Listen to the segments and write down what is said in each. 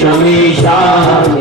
शमीशान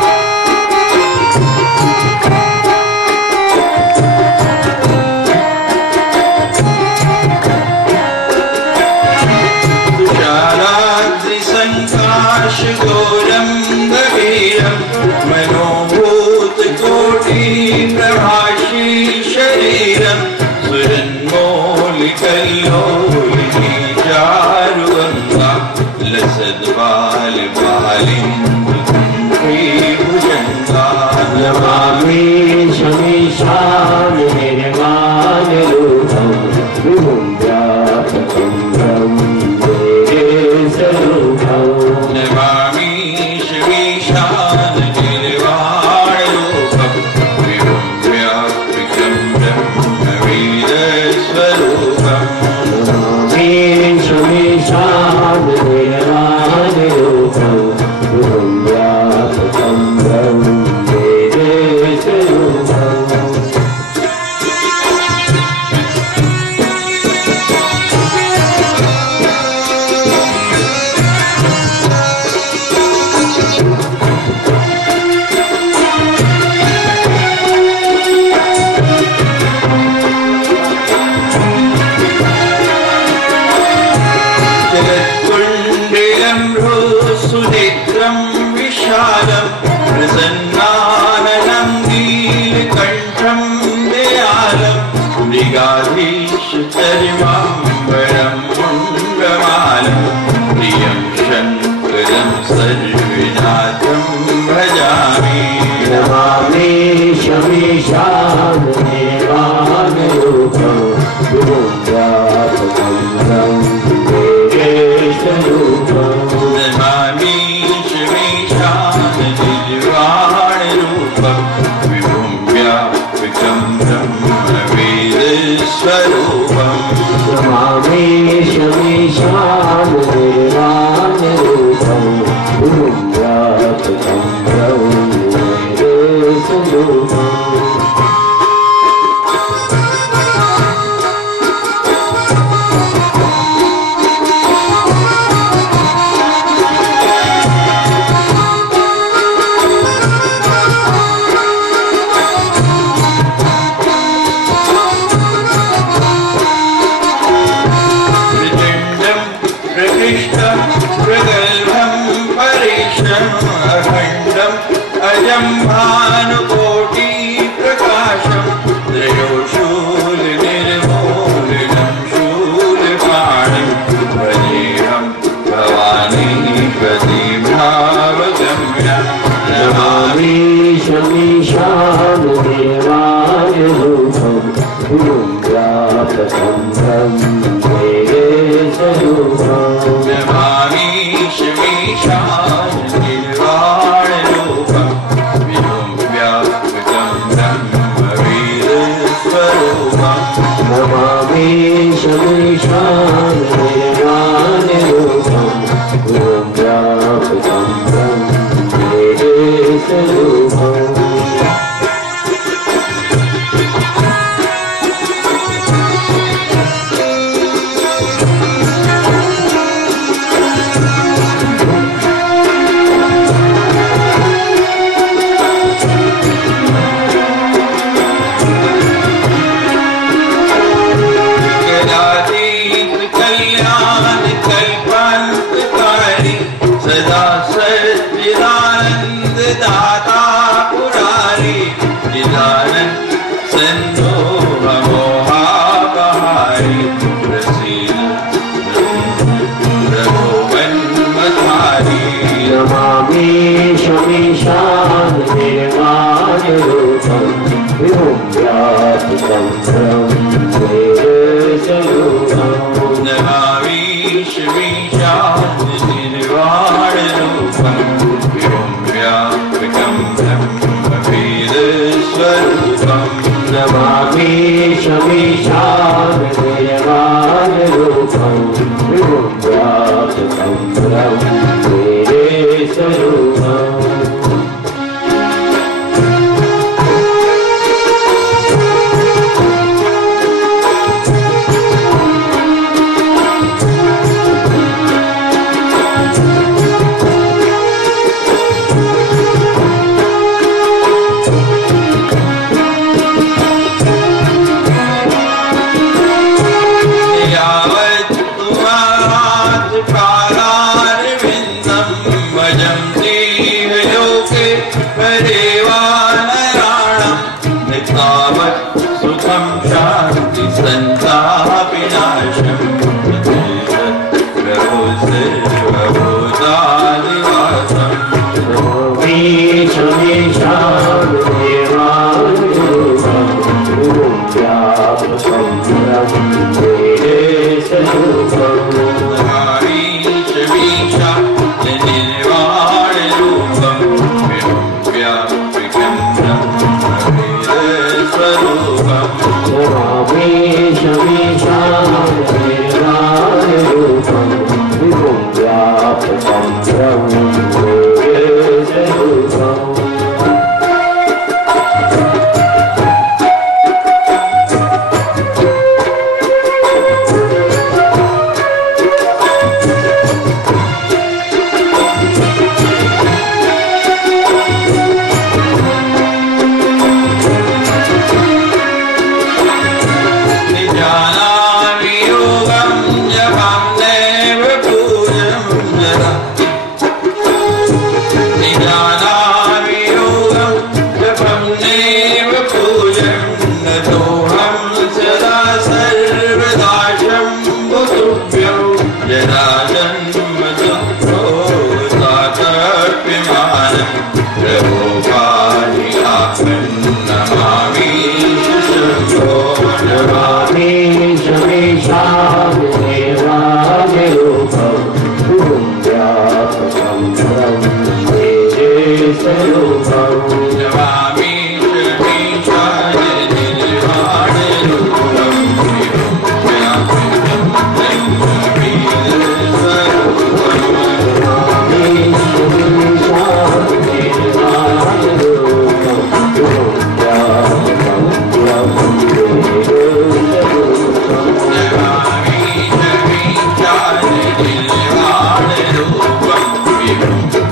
निर्वाण रूपम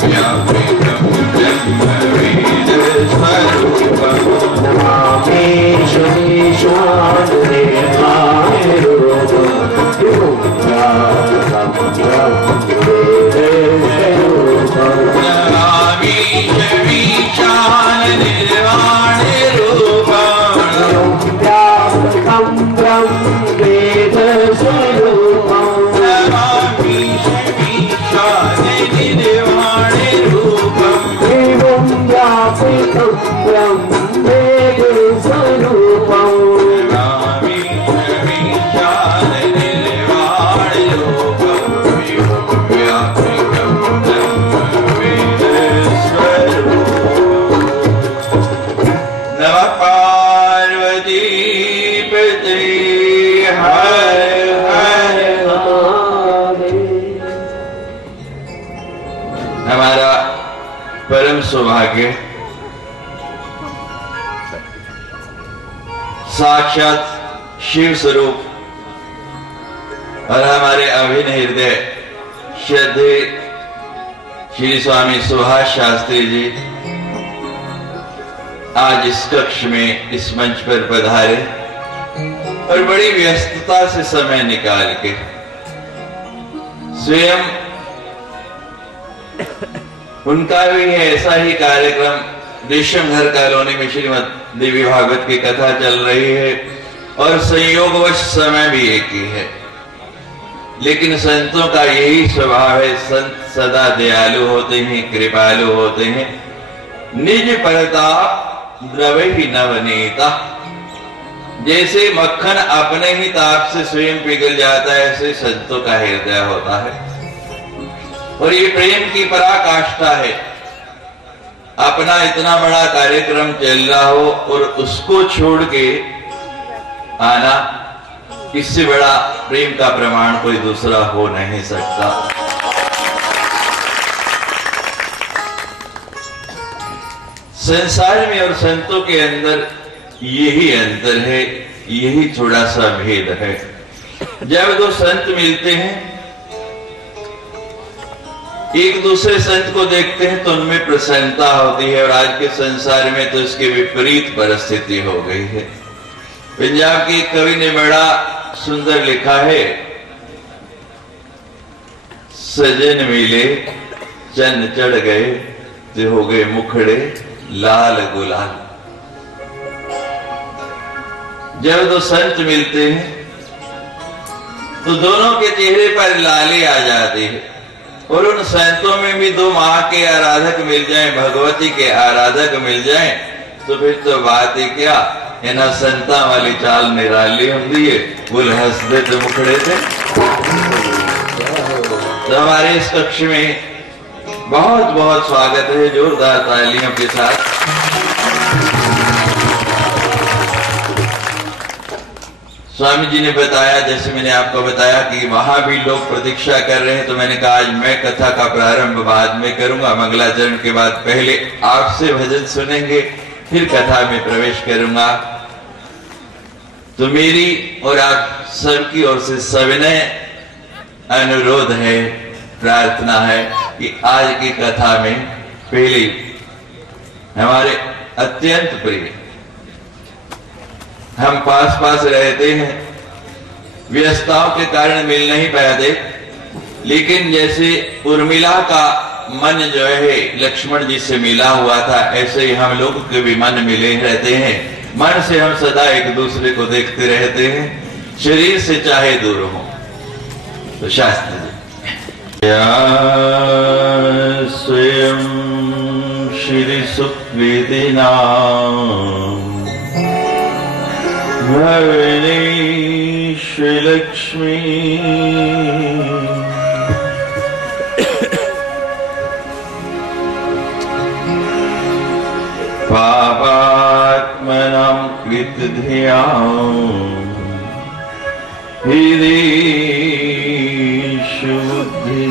व्यापृतं ब्रह्मवेदस्वरूपं नमामि शमीशाननिर्वाणरूपं व्यापृतं ब्रह्मवेदस्वरूपं नमामि शमीशाननिर्वाणरूपं व्यापृतं ब्रह्मवेदस्वरूपं नमामि शमीशाननिर्वाणरूपं एवं व्यापृतं ब्रह्मवेदस्वरूपं नमामि शमीशाननिर्वाणरूपं व्यापृतं ब्रह्मवेदस्वरूपं नमः पार्वतीपते हर हर। हमारा परम सौभाग्य साक्षात शिव स्वरूप और हमारे अभिन्न हृदय श्रद्धे श्री स्वामी सुभाष शास्त्री जी आज इस कक्ष में इस मंच पर पधारे और बड़ी व्यस्तता से समय निकाल के स्वयं उनका भी है ऐसा ही कार्यक्रम रेशम घर कॉलोनी में श्रीमद देवी भागवत की कथा चल रही है और संयोगवश समय भी एक ही है, लेकिन संतों का यही स्वभाव है, संत सदा दयालु होते हैं, कृपालु होते हैं। निज परता द्रवहि नवनीता, जैसे मक्खन अपने ही ताप से स्वयं पिघल जाता है ऐसे संतों का हृदय होता है और ये प्रेम की पराकाष्ठा है। अपना इतना बड़ा कार्यक्रम चल रहा हो और उसको छोड़ के आना, इससे बड़ा प्रेम का प्रमाण कोई दूसरा हो नहीं सकता। संसार में और संतों के अंदर यही अंतर है, यही थोड़ा सा भेद है। जब दो संत मिलते हैं, एक दूसरे संत को देखते हैं तो उनमें प्रसन्नता होती है और आज के संसार में तो इसके विपरीत परिस्थिति हो गई है। पंजाब के एक कवि ने बड़ा सुंदर लिखा है, सजन मिले चंद चढ़ गए तो हो गए मुखड़े लाल गुलाल। जब दो संत मिलते हैं तो दोनों के चेहरे पर लाली आ जाती है और उन संतों में भी दो माँ के आराधक मिल जाएं, भगवती के आराधक मिल जाएं, तो फिर तो बात ही क्या, इन्हें संता वाली चाल निराली होती है, बुल हंसदे तो मुखड़े थे। तो हमारे इस कक्ष में बहुत बहुत स्वागत है, जोरदार तालियों के साथ। स्वामी जी ने बताया, जैसे मैंने आपको बताया कि वहां भी लोग प्रतीक्षा कर रहे हैं, तो मैंने कहा आज मैं कथा का प्रारंभ बाद में करूंगा, मंगलाचरण के बाद पहले आपसे भजन सुनेंगे, फिर कथा में प्रवेश करूंगा। तो मेरी और आप सबकी ओर से सविनय अनुरोध है, प्रार्थना है कि आज की कथा में पहले हमारे अत्यंत प्रिय, हम पास पास रहते हैं, व्यस्तताओं के कारण मिल नहीं पाते, लेकिन जैसे उर्मिला का मन जो है लक्ष्मण जी से मिला हुआ था, ऐसे ही हम लोग के भी मन मिले रहते हैं। मन से हम सदा एक दूसरे को देखते रहते हैं, शरीर से चाहे दूर हो। तो शास्त्र जी स्वयं श्री सुकृतिना भवनी श्री लक्ष्मी पापात्मनां कृतधियां हृदेषु बुद्धि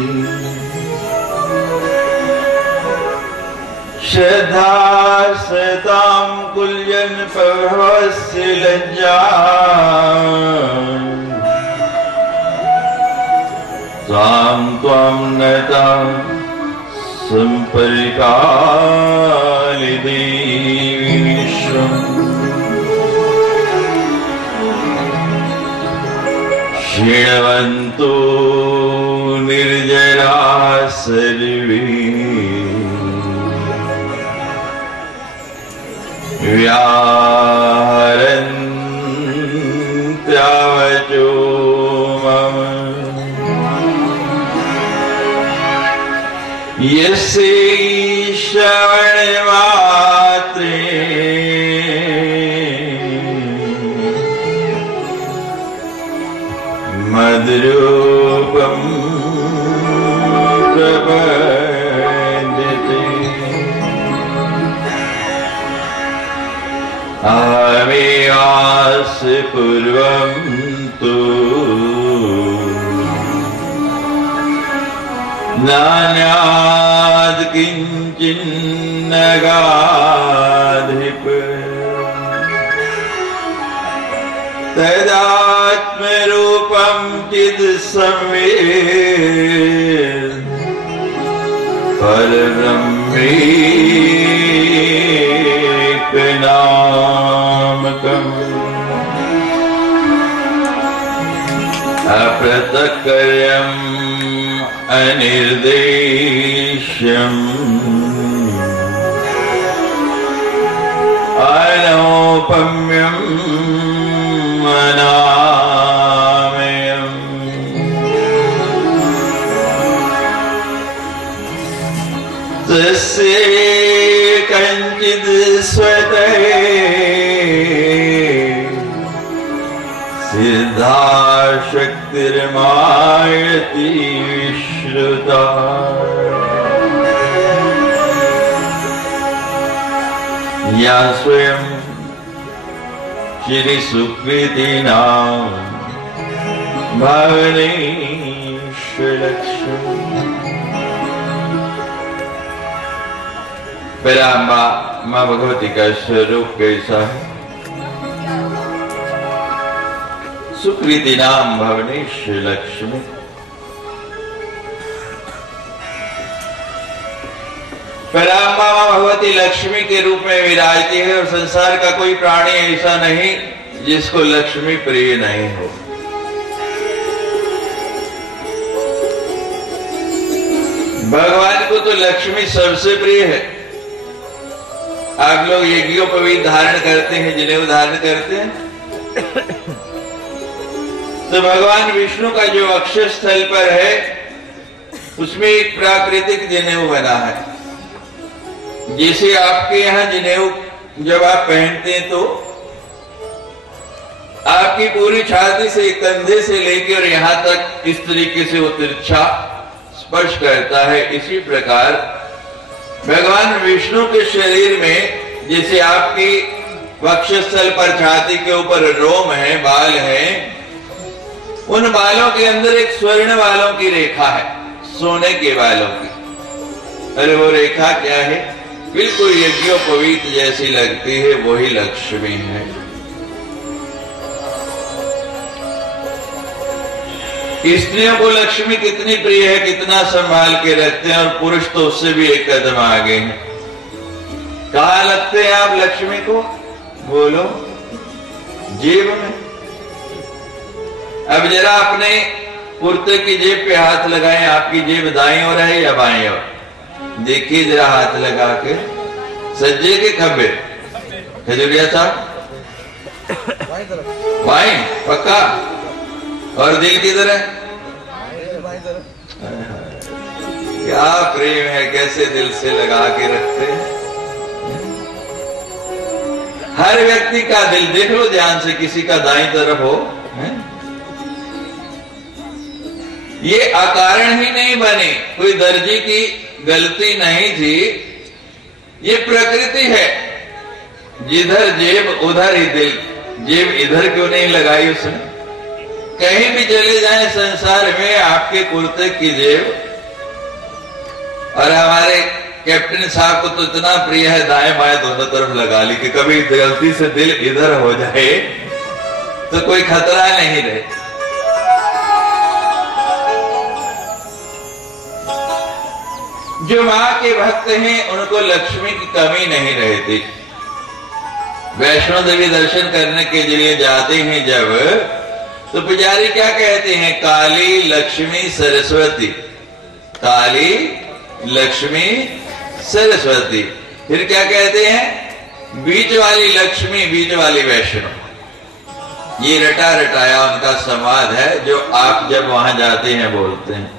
श्रद्धा सतां कुल्यन् प्रभवस्य लज्जा त्वां त्वां नतां सम्परिपालिति विश्वम् शृण्वन्तु निर्जरा सर्वे व्याहरन्त्यावचो मम यस्य श्रवणमात्रे मद्रूपं प्रपद्यते अहमेवास्य पूर्वं तु नान्याद् किञ्चिन्न गाधिप तदात्मरूपं चिद् संवेद परब्रह्मैकनामकम् अपृथक्कर्यम् अनिर्देश्यम् अनौपम्यम् अनामयम् तस्य कञ्चित् स्वतः सिद्धा शक्तिर्मायति श्रुता या स्वयं श्री सुकृतिनां भवनेश्वरलक्ष्मी। पराम्बा माँ भगवती का स्वरूप कैसा है? सुकृति नाम भवनेश्वर लक्ष्मी। पराम्बा माँ भगवती लक्ष्मी के रूप में विराजती है और संसार का कोई प्राणी ऐसा नहीं जिसको लक्ष्मी प्रिय नहीं हो। भगवान को तो लक्ष्मी सबसे प्रिय है। आप लोग यज्ञोपवीत धारण करते हैं, जनेऊ धारण करते हैं, तो भगवान विष्णु का जो वक्षस्थल पर है उसमें एक प्राकृतिक जनेऊ बना है। जैसे आपके यहाँ जनेऊ जब आप पहनते हैं तो आपकी पूरी छाती से, कंधे से लेकर और यहां तक इस तरीके से वो तिरछा स्पर्श करता है। इसी प्रकार भगवान विष्णु के शरीर में जैसे आपकी वक्षस्थल पर छाती के ऊपर रोम है, बाल है, उन बालों के अंदर एक स्वर्ण बालों की रेखा है, सोने के बालों की। अरे वो रेखा क्या है? बिल्कुल यज्ञोपवीत जैसी लगती है, वही लक्ष्मी है। स्त्रियों को लक्ष्मी कितनी प्रिय है, कितना संभाल के रखते हैं, और पुरुष तो उससे भी एक कदम आगे हैं। कहाँ लगते हैं आप लक्ष्मी को? बोलो, जेब में। अब जरा अपने कुर्ते की जेब पे हाथ लगाएं। आपकी जेब दाईं ओर है या बाईं ओर? देखिए जरा हाथ लगा के। सज्जे के खब्बे? खजूरिया साहब बाईं पक्का? और दिल किधर है? क्या प्रेम है, कैसे दिल से लगा के रखते हैं। हर व्यक्ति का दिल देख लो ध्यान से, किसी का दाईं तरफ हो। ये अकारण ही नहीं बने, कोई दर्जी की गलती नहीं थी, ये प्रकृति है। जिधर जेब उधर ही दिल। जेब इधर क्यों नहीं लगाई उसने? कहीं भी चले जाएं संसार में, आपके कुर्ते की जेब। और हमारे कैप्टन साहब को तो इतना प्रिय है, दाएं बाएं दोनों तरफ लगा ली कि कभी गलती से दिल इधर हो जाए तो कोई खतरा नहीं रहे। जो मां के भक्त हैं उनको लक्ष्मी की कमी नहीं रहती। वैष्णो देवी दर्शन करने के लिए जाते हैं जब, तो पुजारी क्या कहते हैं? काली लक्ष्मी सरस्वती, काली लक्ष्मी सरस्वती। फिर क्या कहते हैं? बीच वाली लक्ष्मी, बीच वाली वैष्णो। ये रटा रटाया उनका संवाद है जो आप जब वहां जाते हैं बोलते हैं।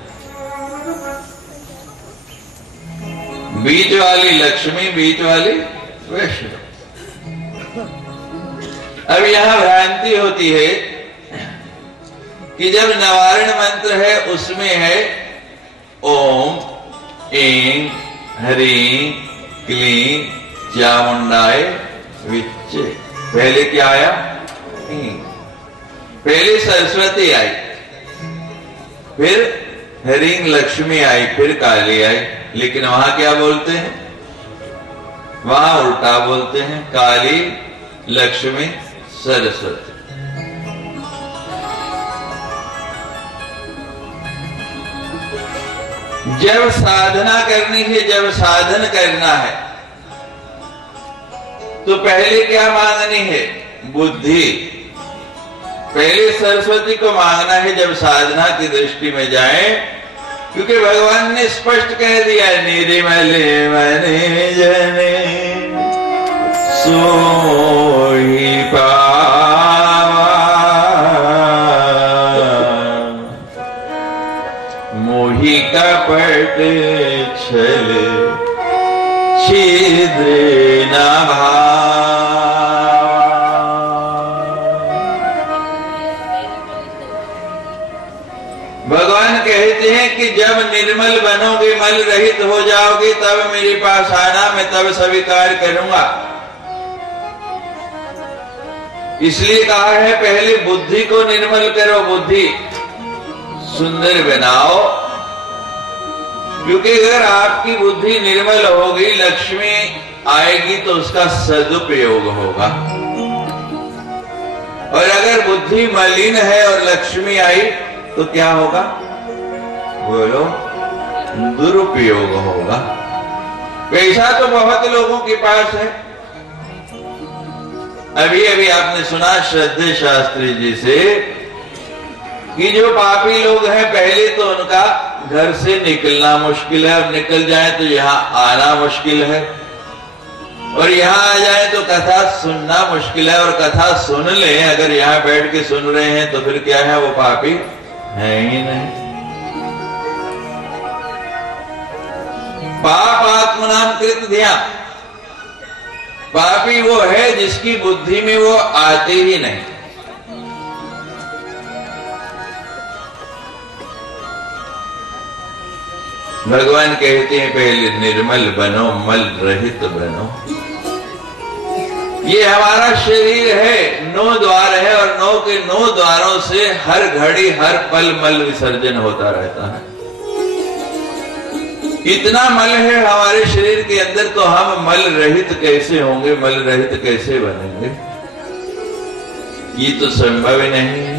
बीच वाली लक्ष्मी, बीच वाली वैष्णो। अब यहां भ्रांति होती है कि जब नवारण मंत्र है उसमें है ओम ऐं ह्रीं क्लीं चामुंडाय विच्चे। पहले क्या आया? पहले सरस्वती आई, फिर ह्रीं लक्ष्मी आई, फिर काली आई। लेकिन वहां क्या बोलते हैं? वहां उल्टा बोलते हैं, काली लक्ष्मी सरस्वती। जब साधना करनी है, जब साधन करना है, तो पहले क्या मांगनी है? बुद्धि। पहले सरस्वती को मांगना है जब साधना की दृष्टि में जाए, क्योंकि भगवान ने स्पष्ट कह दिया, निर्मले मने जने सोई पावा मोहि कपट छल छिद्र न भावा। भगवान कहते हैं कि जब निर्मल बनोगे, मल रहित हो जाओगे, तब मेरे पास आना, मैं तब स्वीकार करूंगा। इसलिए कहा है पहले बुद्धि को निर्मल करो, बुद्धि सुंदर बनाओ। क्योंकि अगर आपकी बुद्धि निर्मल होगी, लक्ष्मी आएगी तो उसका सदुपयोग होगा। और अगर बुद्धि मलिन है और लक्ष्मी आई तो क्या होगा? बोलो, दुरुपयोग होगा। पैसा तो बहुत लोगों के पास है। अभी अभी आपने सुना श्रद्धे शास्त्री जी से कि जो पापी लोग हैं, पहले तो उनका घर से निकलना मुश्किल है, और निकल जाए तो यहाँ आना मुश्किल है, और यहाँ आ जाए तो कथा सुनना मुश्किल है, और कथा सुन ले अगर यहाँ बैठ के सुन रहे हैं तो फिर क्या है? वो पापी है ही नहीं। पाप आत्मनाम कृत ध्यान। पापी वो है जिसकी बुद्धि में वो आते ही नहीं। भगवान कहते हैं पहले निर्मल बनो, मल रहित बनो। ये हमारा शरीर है, 9 द्वार है, और 9 के 9 द्वारों से हर घड़ी हर पल मल विसर्जन होता रहता है। इतना मल है हमारे शरीर के अंदर, तो हम मल रहित कैसे होंगे, मल रहित कैसे बनेंगे? ये तो संभव ही नहीं है।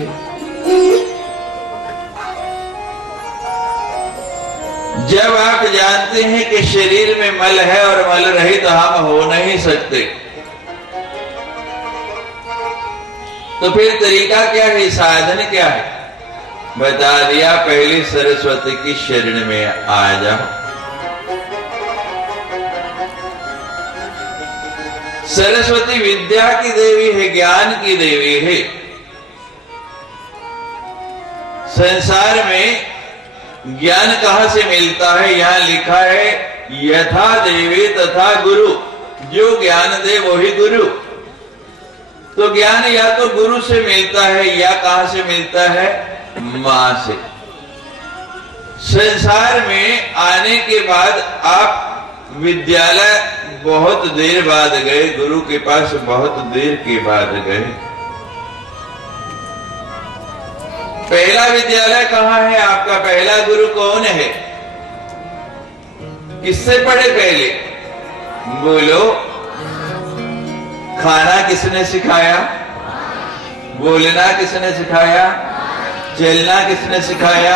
जब आप जानते हैं कि शरीर में मल है और मल रहित हम हो नहीं सकते, तो फिर तरीका क्या है, साधन क्या है? बता दिया, पहले सरस्वती की शरण में आ जाओ। सरस्वती विद्या की देवी है, ज्ञान की देवी है। संसार में ज्ञान कहां से मिलता है? यहां लिखा है यथा देवी तथा गुरु। जो ज्ञान दे वही गुरु। तो ज्ञान या तो गुरु से मिलता है या कहां से मिलता है? मां से। संसार में आने के बाद आप विद्यालय बहुत देर बाद गए, गुरु के पास बहुत देर के बाद गए। पहला विद्यालय कहाँ है आपका? पहला गुरु कौन है? किससे पढ़े पहले? बोलो। खाना किसने सिखाया? बोलना किसने सिखाया? चलना किसने सिखाया?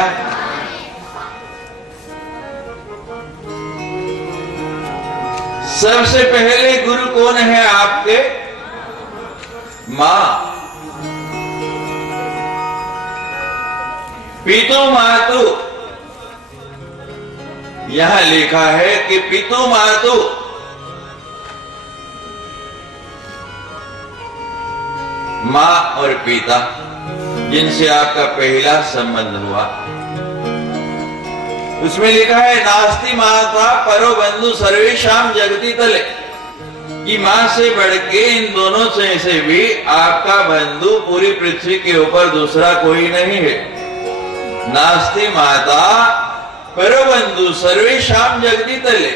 सबसे पहले गुरु कौन है आपके? मां। पितु मातु, यहां लिखा है कि पितु मातु मां और पिता जिनसे आपका पहला संबंध हुआ, उसमें लिखा है नास्ति माता परो बंधु सर्वेशाम जगती तले, कि मां से बढ़ के इन दोनों से भी आपका बंधु पूरी पृथ्वी के ऊपर दूसरा कोई नहीं है। नास्ति माता परो बंधु सर्वेशाम जगती तले,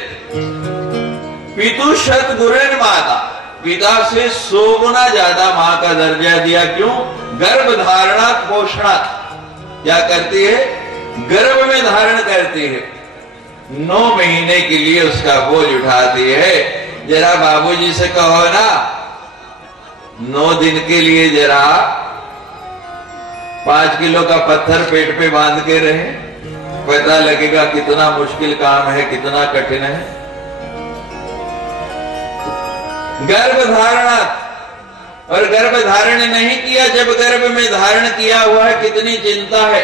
पितु शत गुरुन माता, पिता से 100 गुना ज्यादा मां का दर्जा दिया। क्यों? गर्भ धारणात् पोषणात्, क्या करती है? गर्भ में धारण करती है। 9 महीने के लिए उसका बोझ उठाती है। जरा बाबूजी से कहो ना 9 दिन के लिए जरा 5 किलो का पत्थर पेट पे बांध के रहे, पता लगेगा कितना मुश्किल काम है, कितना कठिन है। गर्भ धारणा, और गर्भ धारण नहीं किया, जब गर्भ में धारण किया हुआ है कितनी चिंता है।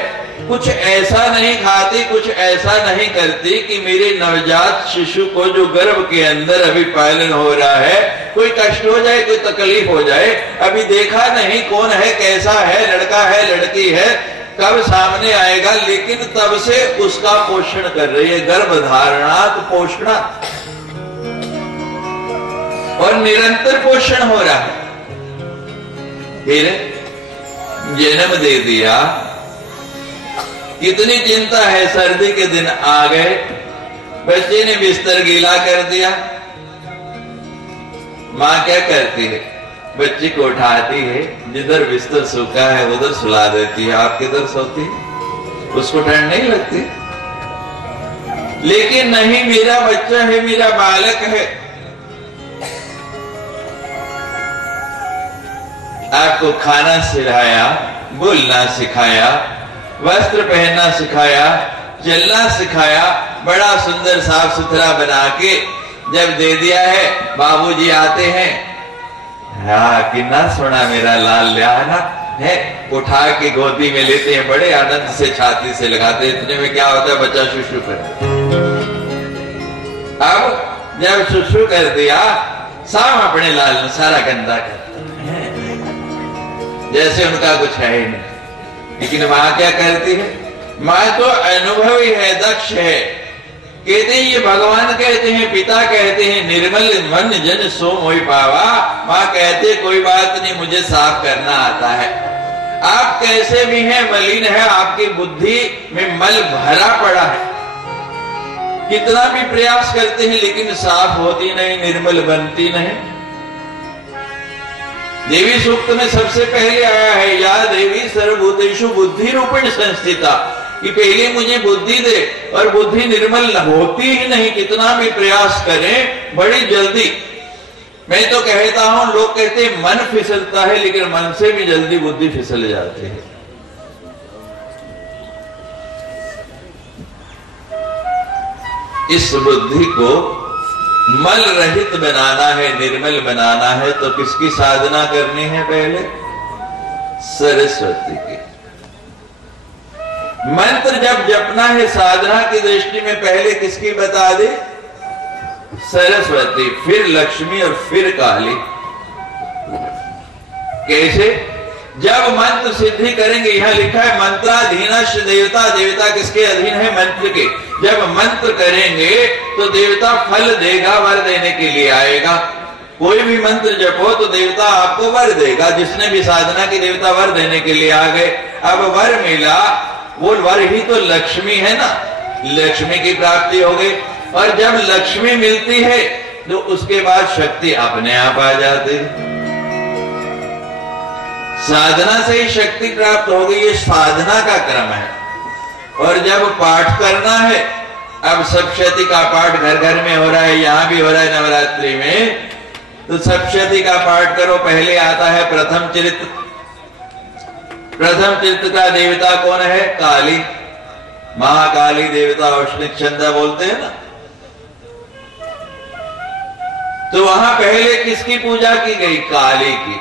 कुछ ऐसा नहीं खाती, कुछ ऐसा नहीं करती कि मेरे नवजात शिशु को जो गर्भ के अंदर अभी पालन हो रहा है कोई कष्ट हो जाए, कोई तकलीफ हो जाए। अभी देखा नहीं कौन है, कैसा है, लड़का है लड़की है, कब सामने आएगा, लेकिन तब से उसका पोषण कर रही है। गर्भ धारणात् पोषणात्, और निरंतर पोषण हो रहा है। फिर जन्म दे दिया, कितनी चिंता है। सर्दी के दिन आ गए, बच्चे ने बिस्तर गीला कर दिया, मां क्या करती है? बच्चे को उठाती है, जिधर बिस्तर सूखा है उधर सुला देती है। आप किधर सोती है? उसको ठंड नहीं लगती। लेकिन नहीं, मेरा बच्चा है, मेरा बालक है, आपको खाना सिखाया, बोलना सिखाया, वस्त्र पहनना सिखाया, चलना सिखाया, बड़ा सुंदर साफ सुथरा बना के जब दे दिया है, बाबूजी आते हैं, हाँ कितना सोना मेरा लाल लिहाना है, उठा के गोदी में लेते हैं, बड़े आनंद से छाती से लगाते हैं। इतने में क्या होता है? बच्चा शुशु कर। अब जब शुशु कर दिया, साम अपने लाल में सारा गंदा करता है, जैसे उनका कुछ है ही नहीं। लेकिन मां क्या करती है? मां तो अनुभवी है, दक्ष है। कहते हैं, ये भगवान कहते हैं, पिता कहते हैं, निर्मल मन जन सो मोहि पावा। मां कहते कोई बात नहीं, मुझे साफ करना आता है। आप कैसे भी हैं, मलिन है, आपकी बुद्धि में मल भरा पड़ा है, कितना भी प्रयास करते हैं लेकिन साफ होती नहीं, निर्मल बनती नहीं। देवी सूक्त में सबसे पहले आया है, या देवी सर्वभूतेषु बुद्धि रूपेण संस्थिता, कि पहले मुझे बुद्धि दे, और बुद्धि निर्मल होती ही नहीं, कितना भी प्रयास करें बड़ी जल्दी। मैं तो कहता हूं, लोग कहते हैं मन फिसलता है, लेकिन मन से भी जल्दी बुद्धि फिसल जाती है। इस बुद्धि को मल रहित बनाना है, निर्मल बनाना है, तो किसकी साधना करनी है? पहले सरस्वती की। मंत्र जब जपना है साधना की दृष्टि में, पहले किसकी बता दे? सरस्वती, फिर लक्ष्मी और फिर काली। कैसे? जब मंत्र सिद्धि करेंगे, यहां लिखा है मंत्राधीनश्च देवता, देवता किसके अधीन है? मंत्र के। जब मंत्र करेंगे तो देवता फल देगा, वर देने के लिए आएगा। कोई भी मंत्र जपो तो देवता आपको वर देगा। जिसने भी साधना की, देवता वर देने के लिए आ गए। अब वर मिला, वो वर ही तो लक्ष्मी है ना, लक्ष्मी की प्राप्ति हो गई। और जब लक्ष्मी मिलती है तो उसके बाद शक्ति अपने आप आ जाती है। साधना से ही शक्ति प्राप्त हो गई, ये साधना का क्रम है। और जब पाठ करना है, अब सप्तशती का पाठ घर घर में हो रहा है, यहां भी हो रहा है नवरात्रि में, तो सप्तशती का पाठ करो। पहले आता है प्रथम चरित्र। प्रथम चरित्र का देवता कौन है? काली, महाकाली देवता, औष्णिक छंदा बोलते हैं ना। तो वहां पहले किसकी पूजा की गई? काली की,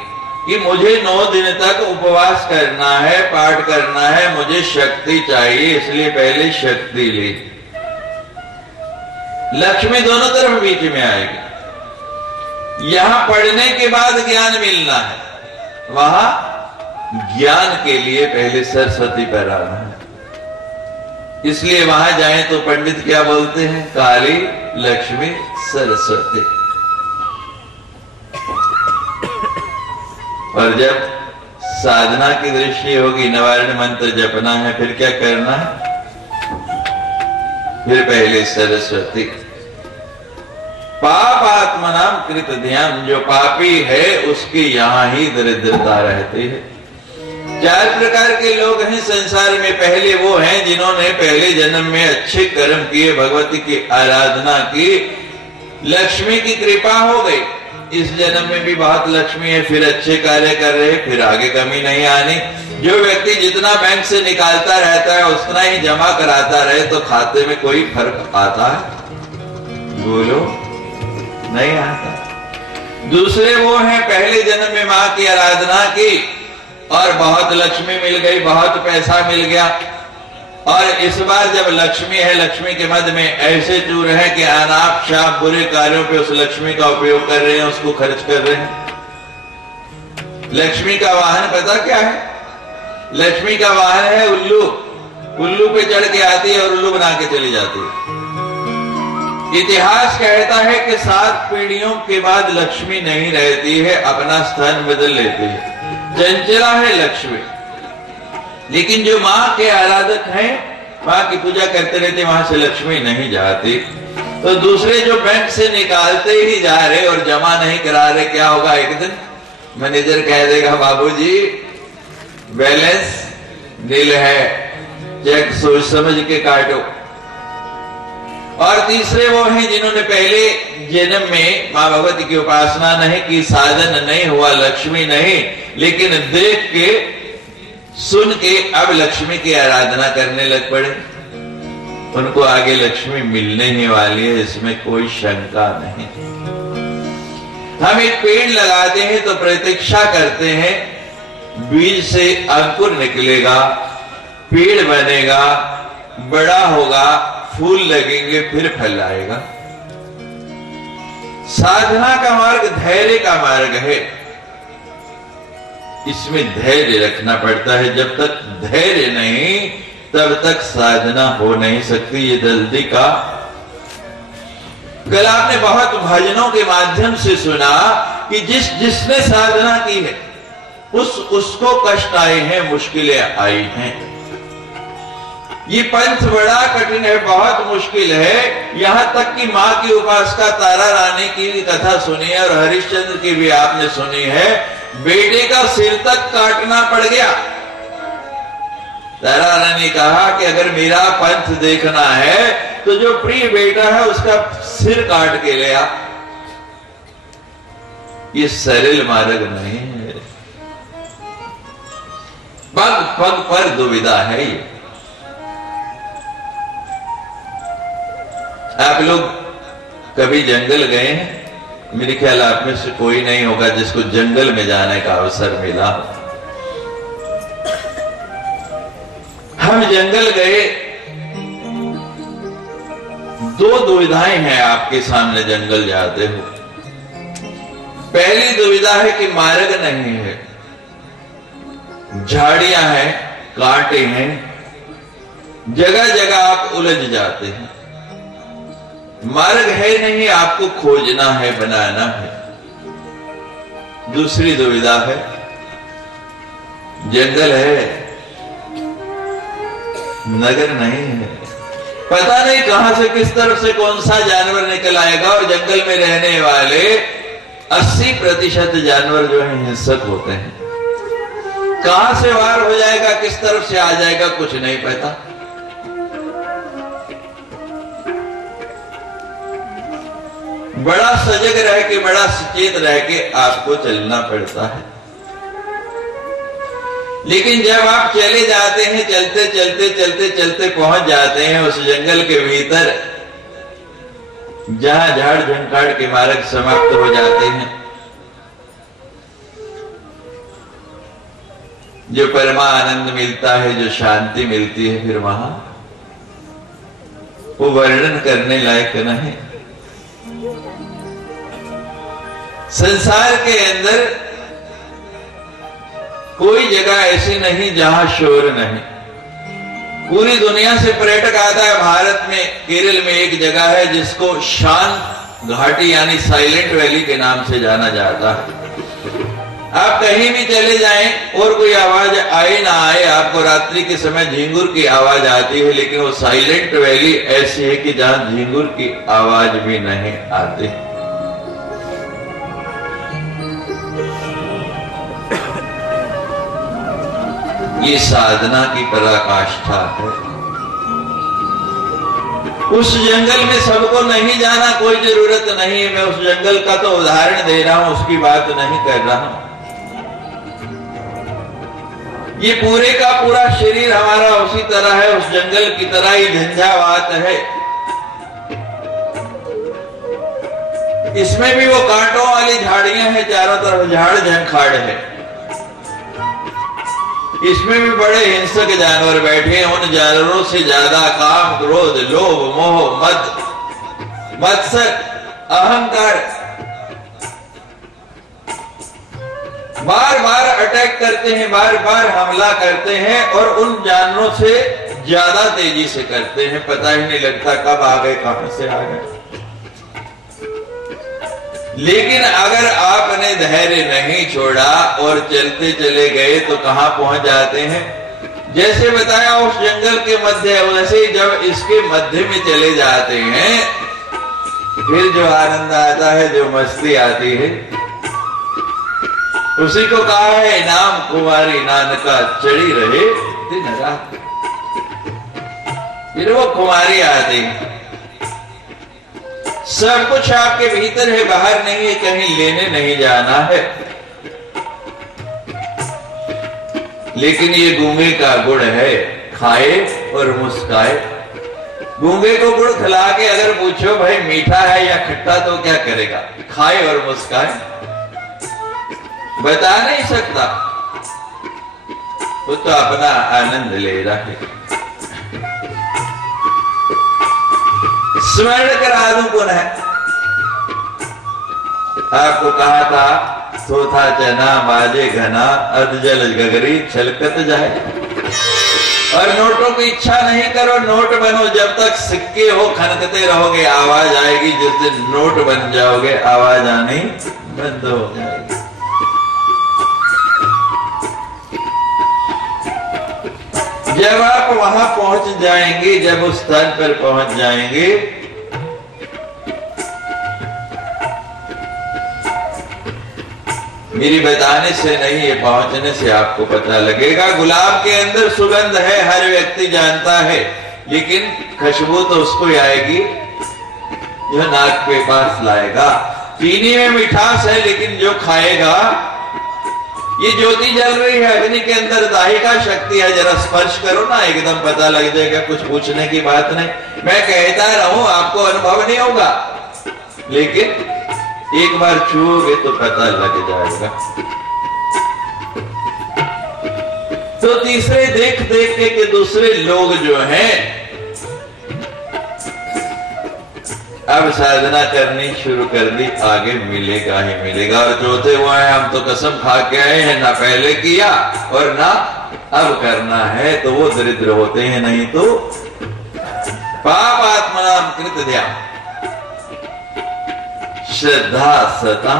कि मुझे 9 दिन तक उपवास करना है, पाठ करना है, मुझे शक्ति चाहिए, इसलिए पहले शक्ति ली। लक्ष्मी दोनों तरफ बीच में आएगी। यहां पढ़ने के बाद ज्ञान मिलना है, वहां ज्ञान के लिए पहले सरस्वती पर आना है। इसलिए वहां जाएं तो पंडित क्या बोलते हैं? काली, लक्ष्मी, सरस्वती। और जब साधना की दृष्टि होगी, निवारण मंत्र जपना है, फिर क्या करना है? फिर पहले सरस्वती। पाप आत्मनाम कृत ध्यान, जो पापी है उसकी यहां ही दरिद्रता रहती है। 4 प्रकार के लोग हैं संसार में। पहले वो हैं जिन्होंने पहले जन्म में अच्छे कर्म किए, भगवती की आराधना की, लक्ष्मी की कृपा हो गई, इस जन्म में भी बहुत लक्ष्मी है, फिर अच्छे कार्य कर रहे, फिर आगे कमी नहीं आनी। जो व्यक्ति जितना बैंक से निकालता रहता है उतना ही जमा कराता रहे, तो खाते में कोई फर्क आता है? बोलो, नहीं आता। दूसरे वो हैं पहले जन्म में मां की आराधना की और बहुत लक्ष्मी मिल गई, बहुत पैसा मिल गया, और इस बार जब लक्ष्मी है, लक्ष्मी के मध्य में ऐसे चूर है कि अनाप शाप बुरे कार्यों पे उस लक्ष्मी का उपयोग कर रहे हैं, उसको खर्च कर रहे हैं। लक्ष्मी का वाहन पता क्या है? लक्ष्मी का वाहन है उल्लू। उल्लू पे चढ़ के आती है और उल्लू बना के चली जाती है। इतिहास कहता है कि 7 पीढ़ियों के बाद लक्ष्मी नहीं रहती है, अपना स्थान बदल लेती है। चंचला है लक्ष्मी, लेकिन जो मां के आराधक हैं, मां की पूजा करते रहते, वहां से लक्ष्मी नहीं जाती। तो दूसरे जो बैंक से निकालते ही जा रहे और जमा नहीं करा रहे, क्या होगा? एक दिन मैनेजर कह देगा, बाबूजी बैलेंस नील है, चेक सोच समझ के काटो। और तीसरे वो हैं जिन्होंने पहले जन्म में मां भगवती की उपासना नहीं की, साधन नहीं हुआ, लक्ष्मी नहीं, लेकिन देख के सुन के अब लक्ष्मी की आराधना करने लग पड़े। उनको आगे लक्ष्मी मिलने ही वाली है, इसमें कोई शंका नहीं। हम एक पेड़ लगाते हैं तो प्रतीक्षा करते हैं बीज से अंकुर निकलेगा, पेड़ बनेगा, बड़ा होगा, फूल लगेंगे, फिर फल आएगा। साधना का मार्ग धैर्य का मार्ग है, इसमें धैर्य रखना पड़ता है। जब तक धैर्य नहीं तब तक साधना हो नहीं सकती। ये जल्दी का कल आपने बहुत भजनों के माध्यम से सुना कि जिसने साधना की है उसको कष्ट आए हैं, मुश्किलें आई हैं। ये पंथ बड़ा कठिन है, बहुत मुश्किल है। यहां तक कि मां की उपासका तारा रानी की भी कथा सुनी है और हरिश्चंद्र की भी आपने सुनी है। बेटे का सिर तक काटना पड़ गया। तारा रानी कहा कि अगर मेरा पंथ देखना है तो जो प्रिय बेटा है उसका सिर काट के ले आ। ये सरल मार्ग नहीं है, पग पग पर दुविधा है। ये आप लोग कभी जंगल गए हैं? मेरे ख्याल आप में से कोई नहीं होगा जिसको जंगल में जाने का अवसर मिला। हम जंगल गए, 2 दुविधाएं हैं आपके सामने जंगल जाते हो। पहली दुविधा है कि मार्ग नहीं है, झाड़ियां हैं, कांटे हैं, जगह जगह आप उलझ जाते हैं। मार्ग है नहीं, आपको खोजना है, बनाना है। दूसरी दुविधा है, जंगल है, नगर नहीं है, पता नहीं कहां से किस तरफ से कौन सा जानवर निकल आएगा। और जंगल में रहने वाले 80% जानवर जो है हिंसक होते हैं। कहां से वार हो जाएगा, किस तरफ से आ जाएगा, कुछ नहीं पता। बड़ा सजग रह के, बड़ा सचेत रह के आपको चलना पड़ता है। लेकिन जब आप चले जाते हैं, चलते चलते चलते चलते पहुंच जाते हैं उस जंगल के भीतर, जहां झाड़ झंकाड़ के मार्ग समाप्त हो जाते हैं, जो परमानंद मिलता है, जो शांति मिलती है, फिर वहां वो वर्णन करने लायक नहीं। संसार के अंदर कोई जगह ऐसी नहीं जहां शोर नहीं। पूरी दुनिया से पर्यटक आता है। भारत में केरल में एक जगह है जिसको शांत घाटी यानी साइलेंट वैली के नाम से जाना जाता है। आप कहीं भी चले जाएं और कोई आवाज आए ना आए, आपको रात्रि के समय झींगुर की आवाज आती है, लेकिन वो साइलेंट वैली ऐसी है कि जहां झींगुर की आवाज भी नहीं आती। ये साधना की पराकाष्ठा है। उस जंगल में सबको नहीं जाना कोई जरूरत नहीं है। मैं उस जंगल का तो उदाहरण दे रहा हूं, उसकी बात नहीं कर रहा हूं। ये पूरे का पूरा शरीर हमारा उसी तरह है, उस जंगल की तरह ही झंझावात है। इसमें भी वो कांटों वाली झाड़ियां हैं, चारों तरफ झाड़ झंखाड़ है। इसमें भी बड़े हिंसक जानवर बैठे हैं। उन जानवरों से ज्यादा काम, क्रोध, लोभ, मोह, मद, मत्सर, अहंकार बार बार अटैक करते हैं, बार बार हमला करते हैं और उन जानवरों से ज्यादा तेजी से करते हैं। पता ही नहीं लगता कब आ गए, कहां से आ गए। लेकिन अगर आपने धैर्य नहीं छोड़ा और चलते चले गए तो कहां पहुंच जाते हैं। जैसे बताया उस जंगल के मध्य, वैसे जब इसके मध्य में चले जाते हैं फिर जो आनंद आता है, जो मस्ती आती है, उसी को कहा है नाम कुमारी नानका चढ़ी रहे दिन रात। फिर वो कुमारी आती है। सब कुछ आपके भीतर है, बाहर नहीं है, कहीं लेने नहीं जाना है। लेकिन ये गूंगे का गुड़ है, खाए और मुस्काए। गूंगे को गुड़ खिला के अगर पूछो भाई मीठा है या खट्टा, तो क्या करेगा? खाए और मुस्काए, बता नहीं सकता। वो तो अपना आनंद ले रहा है। स्मरण करा दूं पुनः, आपको कहा था सोथा चना बाजे घना अधजल गगरी छलकत जाए। और नोटों की इच्छा नहीं करो, नोट बनो। जब तक सिक्के हो खनकते रहोगे, आवाज आएगी। जिस दिन नोट बन जाओगे आवाज आनी बंद हो जाएगी। जब आप वहां पहुंच जाएंगे, जब उस स्थान पर पहुंच जाएंगे, मेरी बताने से नहीं, ये पहुंचने से आपको पता लगेगा। गुलाब के अंदर सुगंध है, हर व्यक्ति जानता है, लेकिन खुशबू तो उसको ही आएगी जो नाक के पास लाएगा। चीनी में मिठास है, लेकिन जो खाएगा, ये ज्योति जल रही है अग्नि के अंदर, दाहिका शक्ति है। जरा स्पर्श करो ना, एकदम पता लग जाएगा। कुछ पूछने की बात नहीं, मैं कहता रहूं, आपको अनुभव नहीं होगा, लेकिन एक बार छूओगे तो पता लग जाएगा। तो तीसरे देख देख के कि दूसरे लोग जो हैं अब साधना करनी शुरू कर दी, आगे मिलेगा ही मिलेगा। और चौथे हुआ है, हम तो कसम खा के आए हैं, ना पहले किया और ना अब करना है, तो वो दरिद्र होते हैं। नहीं तो पाप आत्मनाम कृत ध्यान श्रद्धा सता।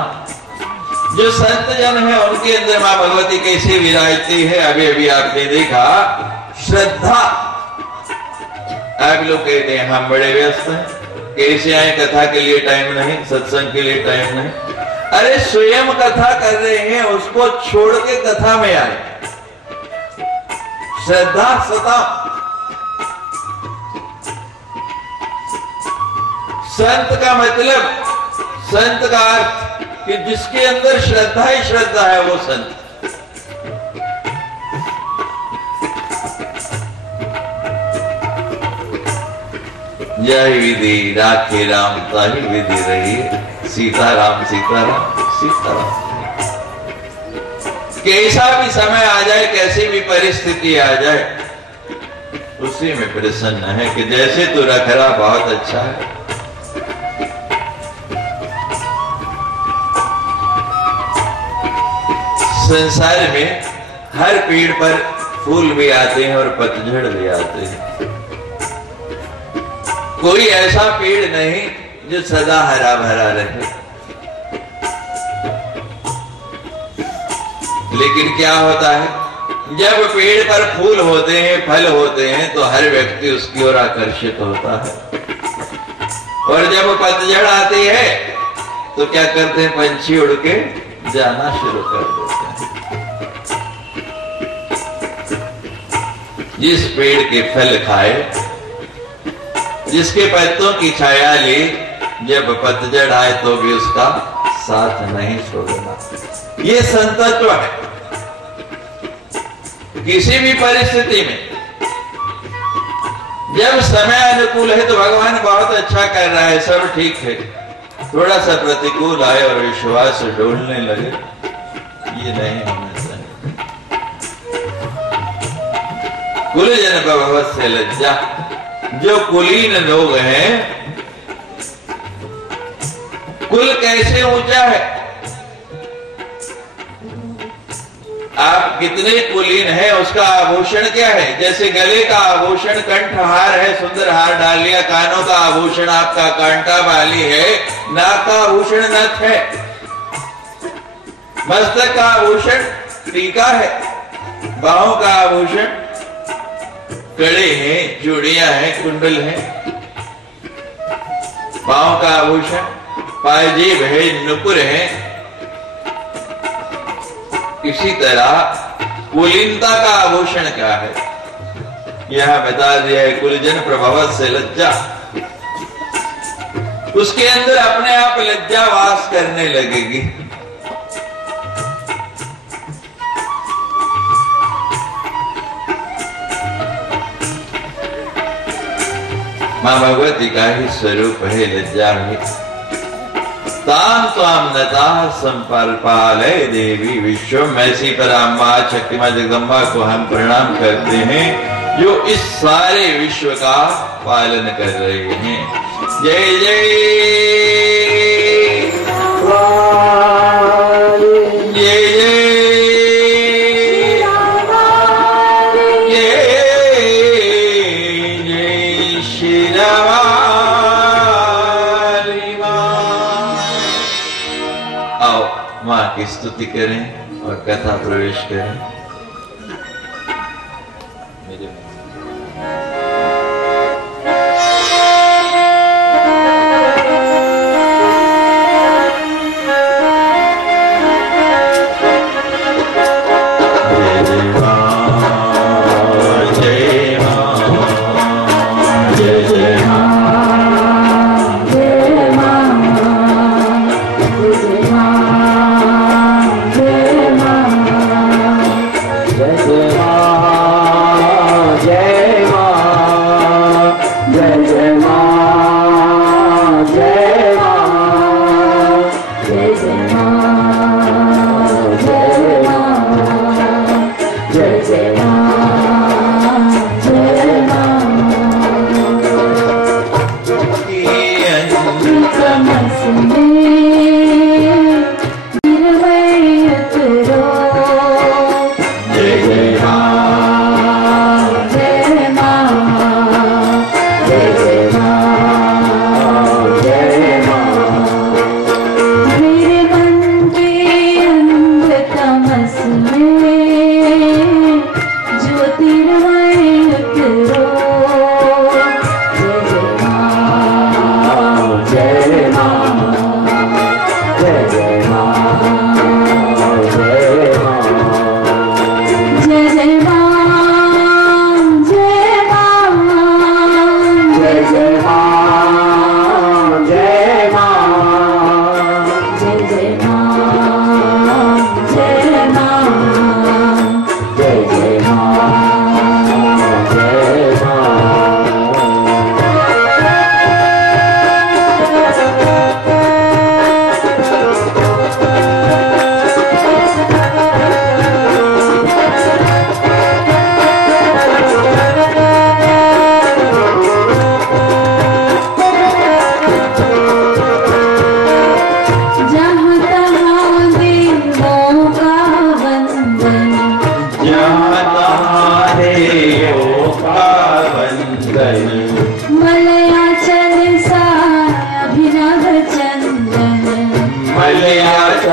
जो संत जन है उनके अंदर मां भगवती कैसे विराजती है, अभी अभी आपने देखा। श्रद्धा। आप लोग कहते हैं हम बड़े व्यस्त हैं, कैसे आए, कथा के लिए टाइम नहीं, सत्संग के लिए टाइम नहीं। अरे स्वयं कथा कर रहे हैं, उसको छोड़ के कथा में आए। श्रद्धा सता। संत का मतलब, संत का अर्थ कि जिसके अंदर श्रद्धा ही श्रद्धा है, वो संत। जय विधि राखे राम ताही विधि रही। सीताराम सीताराम सीताराम। कैसा भी समय आ जाए, कैसी भी परिस्थिति आ जाए, उसी में प्रसन्न है कि जैसे तू रख रहा बहुत अच्छा है। संसार में हर पेड़ पर फूल भी आते हैं और पतझड़ भी आते हैं। कोई ऐसा पेड़ नहीं जो सदा हरा भरा रहे। लेकिन क्या होता है, जब पेड़ पर फूल होते हैं, फल होते हैं, तो हर व्यक्ति उसकी ओर आकर्षित होता है। और जब पतझड़ आती है तो क्या करते हैं, पंछी उड़ के जाना शुरू कर देते हैं। जिस पेड़ के फल खाए, जिसके पत्तों की छाया ली, जब पतझड़ आए तो भी उसका साथ नहीं छोड़ना। ये संतत्व है। किसी भी परिस्थिति में जब समय अनुकूल है तो भगवान बहुत अच्छा कर रहा है, सब ठीक है। थोड़ा सा प्रतिकूल आए और विश्वास डोलने लगे, ये नहीं होना चाहिए। कुलजन भवत् से लज्जा। जो कुलीन लोग हैं, कुल कैसे ऊंचा है, आप कितने कुलीन हैं उसका आभूषण क्या है। जैसे गले का आभूषण कंठहार है, सुंदर हार डाल लिया। कानों का आभूषण आपका कांटा बाली है। नाक का आभूषण नथ है। मस्तक का आभूषण टीका है। बाहों का आभूषण कड़े हैं, चूड़ियां हैं, कुंडल हैं। पांव का आभूषण पाजेब है, नुपुर है। इसी तरह कुलीनता का आभूषण क्या है, यह बता दिया है। कुलजन प्रभवत् से लज्जा। उसके अंदर अपने आप लज्जा वास करने लगेगी। मां भगवती का ही स्वरूप है लज्जा में। ताम त्वाम नता संपालय देवी विश्वम। ऐसी पराम्बा शक्तिमां जगदम्बा को हम प्रणाम करते हैं, जो इस सारे विश्व का पालन कर रहे हैं। जय जय जय जय श्री राम। मां की स्तुति करें और कथा प्रवेश करें। मेरे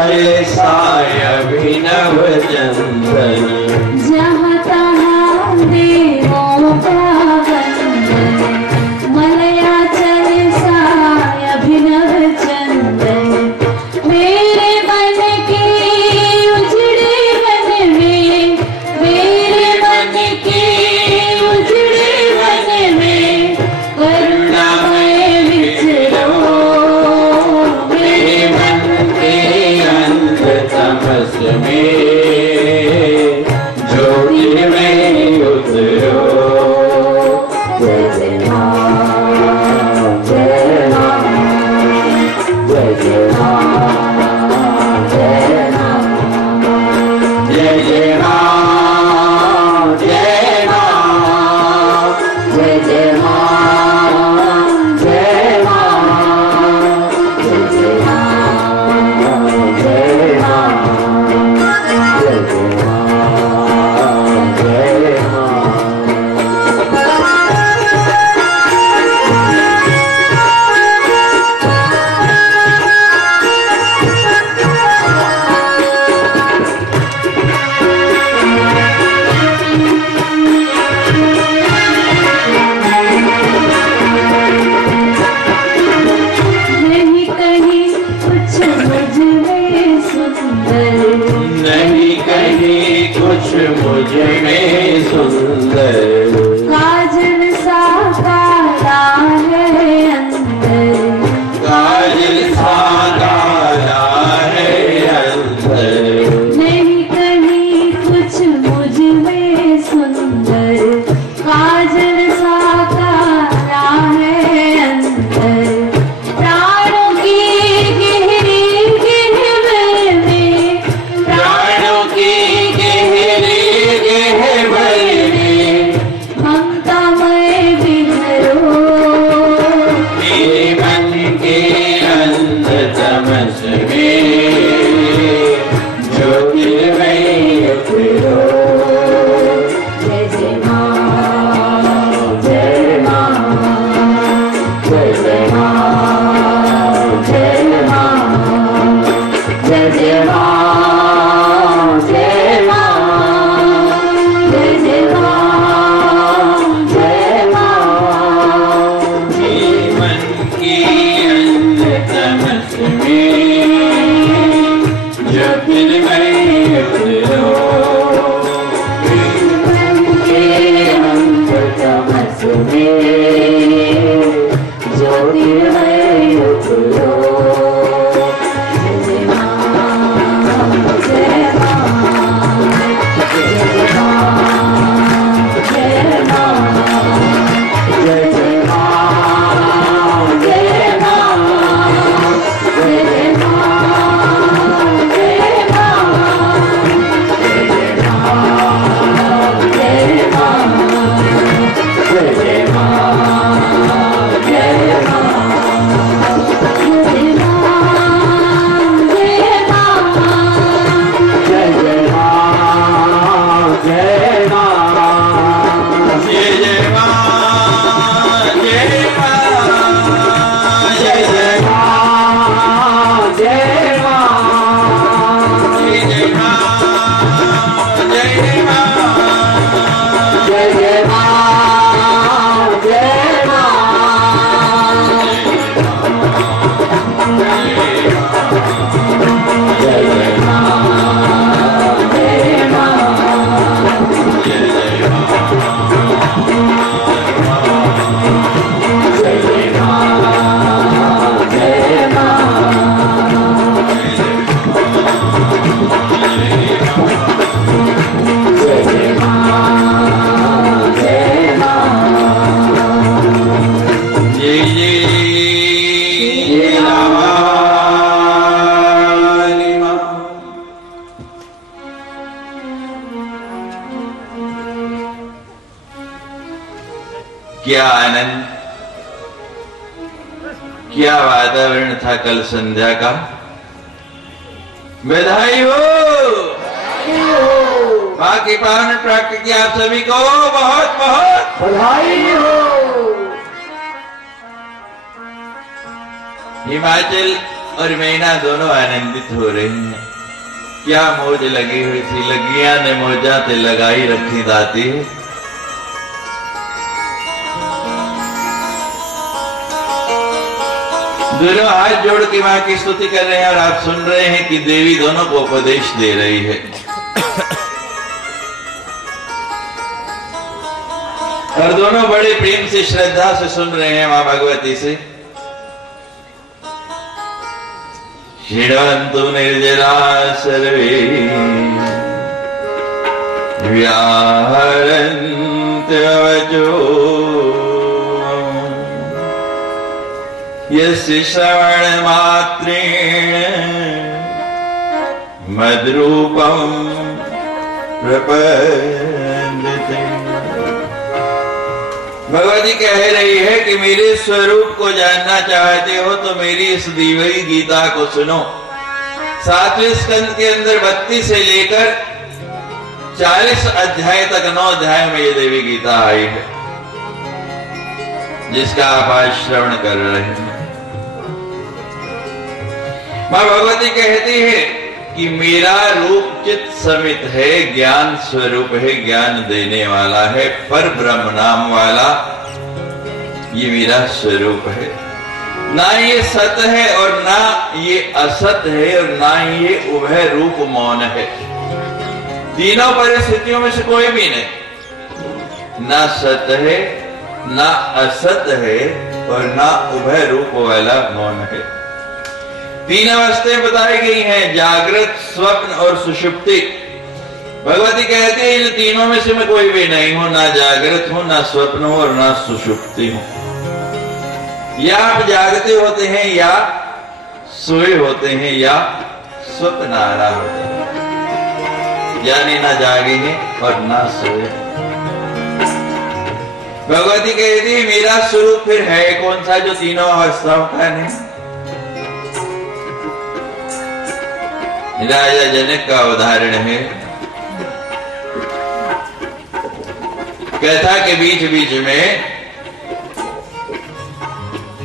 साय अभिनव चंदन जहाँ तहाँ देवों का वंदन मलयाचल साय अभिनव चंदन मेरे मन के उजड़े मन में मेरे मन के उजड़े मन में करुणामय विचरो मेरे मन के अंत तमस में ज्योति में उतरो जय जय मां जय मां जय जय मां जय मां जय जय मां जय मां जय जय मां जय मां जय जय मां जय मां जय जय नहीं कहीं कुछ मुझ में सुंदर नहीं कहीं कुछ मुझ में सुंदर काजल सा काला है अंदर काजल सा काला है अंदर नहीं कहीं कुछ मुझ में सुंदर काजल सा काला है अंदर प्राणों की गहरी गहवर में प्राणों की गहरी गहवर में ममतामय विहरो मेरे मन के अंत तमस में ज्योतिर्मय उतरो जय जय मां जय मां जय जय मां जय मां जय जय मां जय मां जय जय मां जय मां मेरे मन के अंत तमस में ज्योतिर्मय उतरो के अंत तमस में ज्योतिर्मय उतरो जय जय मां जय मां जय जय मां जय मां जय जय मां जय मां जय जय मां जय मां क्या आनंद, क्या वातावरण था कल संध्या का। बधाई हो, मां की पावन प्राप्ति की आप सभी को बहुत बहुत बधाई हो। हिमाचल और मीना दोनों आनंदित हो रही हैं। क्या मौज लगी हुई थी, लगिया ने मौजा ते लगाई रखी दाती। दोनों हाथ जोड़ के मां की स्तुति कर रहे हैं और आप सुन रहे हैं कि देवी दोनों को उपदेश दे रही है। और दोनों बड़े प्रेम से श्रद्धा से सुन रहे हैं मां भगवती से। शृण्वन्तु निर्जरा सर्वे व्याहरन्त्यवचो यस्य श्रवणमात्रेण मद्रूपं प्रपद्यते। भगवती कह रही है कि मेरे स्वरूप को जानना चाहते हो तो मेरी इस दी हुई गीता को सुनो। 7वें स्कंद के अंदर 32 से लेकर 40 अध्याय तक 9 अध्याय में ये देवी गीता आई है, जिसका आप आज श्रवण कर रहे हैं। मां भगवती कहती है कि मेरा रूप चित समित है, ज्ञान स्वरूप है, ज्ञान देने वाला है, पर ब्रह्म नाम वाला ये मेरा स्वरूप है। ना ये सत है और ना ये असत है और ना ये उभय रूप मौन है। तीनों परिस्थितियों में से कोई भी नहीं, ना सत है, ना असत है और ना उभय रूप वाला मौन है। 3 अवस्थाएं बताई गई हैं, जागृत, स्वप्न और सुषुप्ति। भगवती कहती है इन तीनों में से मैं कोई भी नहीं हूं, ना जागृत हूं, ना स्वप्न हूं और ना सुषुप्ति हूं। या आप जागते होते हैं या सोए होते हैं या स्वप्न आ रहा होता है, यानी ना जागे हैं और ना सोए। भगवती कहती है मेरा स्वरूप फिर है कौन सा जो तीनों अवस्थाओं का नहीं। राजा जनक का उदाहरण है। कथा के बीच बीच में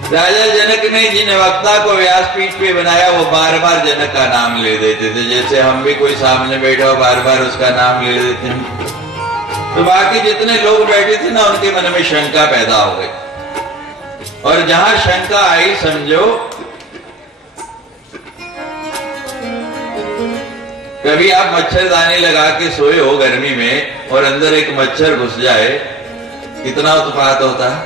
राजा जनक ने जिन वक्ता को व्यासपीठ पे बनाया वो बार बार जनक का नाम ले देते थे। जैसे हम भी कोई सामने बैठा हो बार बार उसका नाम ले देते हैं, तो बाकी जितने लोग बैठे थे ना उनके मन में शंका पैदा हो गई। और जहां शंका आई समझो कभी आप मच्छरदानी लगा के सोए हो गर्मी में और अंदर एक मच्छर घुस जाए, कितना उत्पात होता है?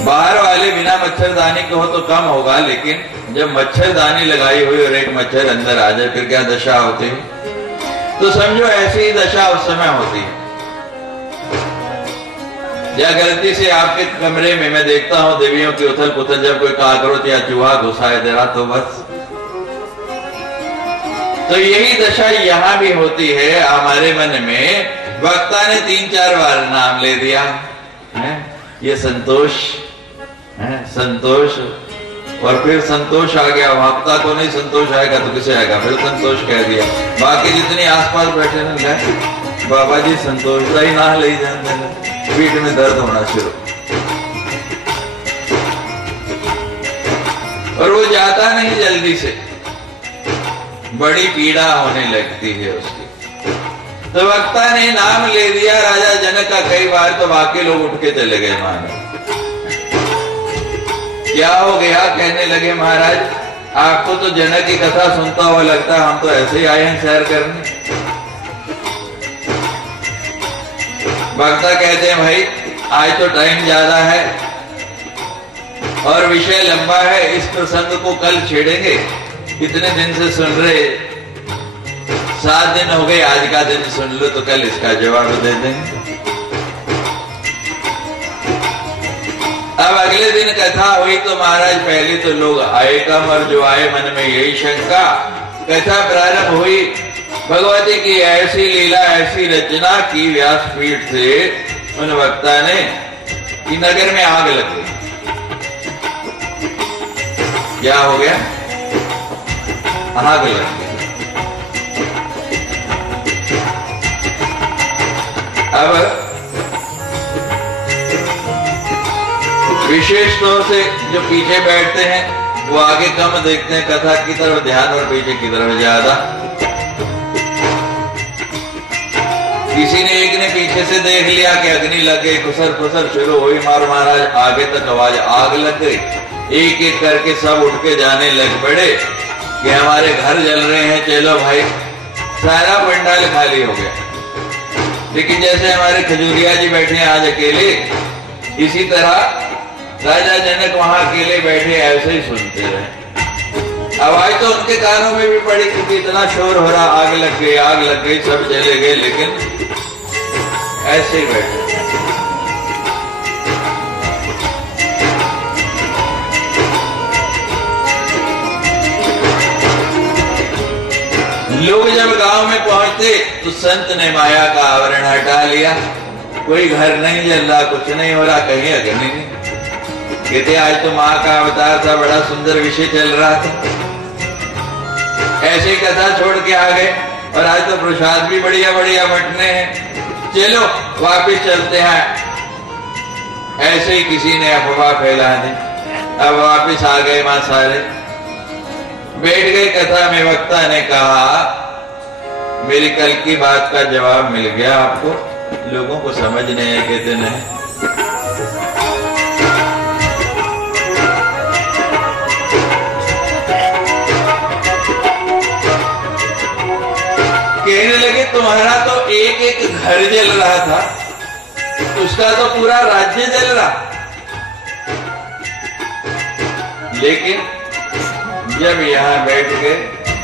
बाहर वाले बिना मच्छरदानी के हो तो कम होगा, लेकिन जब मच्छरदानी लगाई हुई और एक मच्छर अंदर आ जाए फिर क्या दशा होती है? तो समझो ऐसी ही दशा उस समय होती है। या गलती से आपके कमरे में मैं देखता हूं देवियों की उथल पुथल, जब कोई काकरोच या चूहा घुसाए दे रहा तो बस। तो यही दशा यहां भी होती है हमारे मन में। वक्ता ने 3-4 बार नाम ले दिया है, ये संतोष है, संतोष, और फिर संतोष आ गया। वक्ता को नहीं संतोष आएगा तो किसे आएगा? फिर संतोष कह दिया। बाकी जितने आसपास बैठे ना बाबा जी संतोष का ही ना ले जाते, पीठ में दर्द होना शुरू, और वो जाता नहीं जल्दी से, बड़ी पीड़ा होने लगती है उसकी। तो वक्ता ने नाम ले दिया राजा जनक का कई बार, तो बाकी लोग उठ के चले गए। महाराज क्या हो गया? कहने लगे महाराज आपको तो जनक की कथा सुनता हुआ लगता है, हम तो ऐसे ही आए हैं सैर करने। वक्ता कहते हैं भाई आज तो टाइम ज्यादा है और विषय लंबा है, इस प्रसंग को कल छेड़ेंगे। कितने दिन से सुन रहे, 7 दिन हो गए, आज का दिन सुन लो तो कल इसका जवाब दे देंगे। अब अगले दिन कथा हुई तो महाराज पहले तो लोग आए कम, और जो आए मन में यही शंका। कथा प्रारंभ हुई, भगवती की ऐसी लीला ऐसी रचना की व्यासपीठ से उन वक्ता ने कि नगर में आग लग गई। क्या हो गया? आग लग गई। अब विशेष तौर से जो पीछे बैठते हैं वो आगे कम देखते हैं कथा की तरफ ध्यान और पीछे की तरफ ज्यादा। किसी ने एक ने पीछे से देख लिया कि अग्नि लग गई, खुसर खुसर शुरू हुई, मार महाराज आगे तक आवाज आग लग गई। एक एक करके सब उठ के जाने लग पड़े कि हमारे घर जल रहे हैं, चलो भाई। सारा पंडाल खाली हो गया। लेकिन जैसे हमारे खजूरिया जी बैठे हैं आज अकेले, इसी तरह राजा जनक वहां अकेले बैठे ऐसे ही सुनते रहे। आवाज तो उनके कानों में भी पड़ी क्योंकि इतना शोर हो रहा, आग लग गई, सब चले गए, लेकिन ऐसे ही बैठे। लोग जब गांव में पहुंचते तो संत ने माया का आवरण हटा लिया। कोई घर नहीं जल रहा, कुछ नहीं हो रहा, कहीं अग्नि नहीं। कहते आज तो माँ का अवतार था, बड़ा सुंदर विषय चल रहा था। ऐसे ही कथा छोड़ के आ गए और आज तो प्रसाद भी बढ़िया बढ़िया बंटने हैं, चलो वापिस चलते हैं। ऐसे ही किसी ने अफवाह फैला दी। अब वापिस आ गए मां सारे, बैठ गए। कथा में वक्ता ने कहा मेरी कल की बात का जवाब मिल गया आपको, लोगों को समझ नहीं है। कहते नहीं, कहने लगे तुम्हारा तो एक एक घर जल रहा था, उसका तो पूरा राज्य जल रहा। लेकिन जब यहां बैठ गए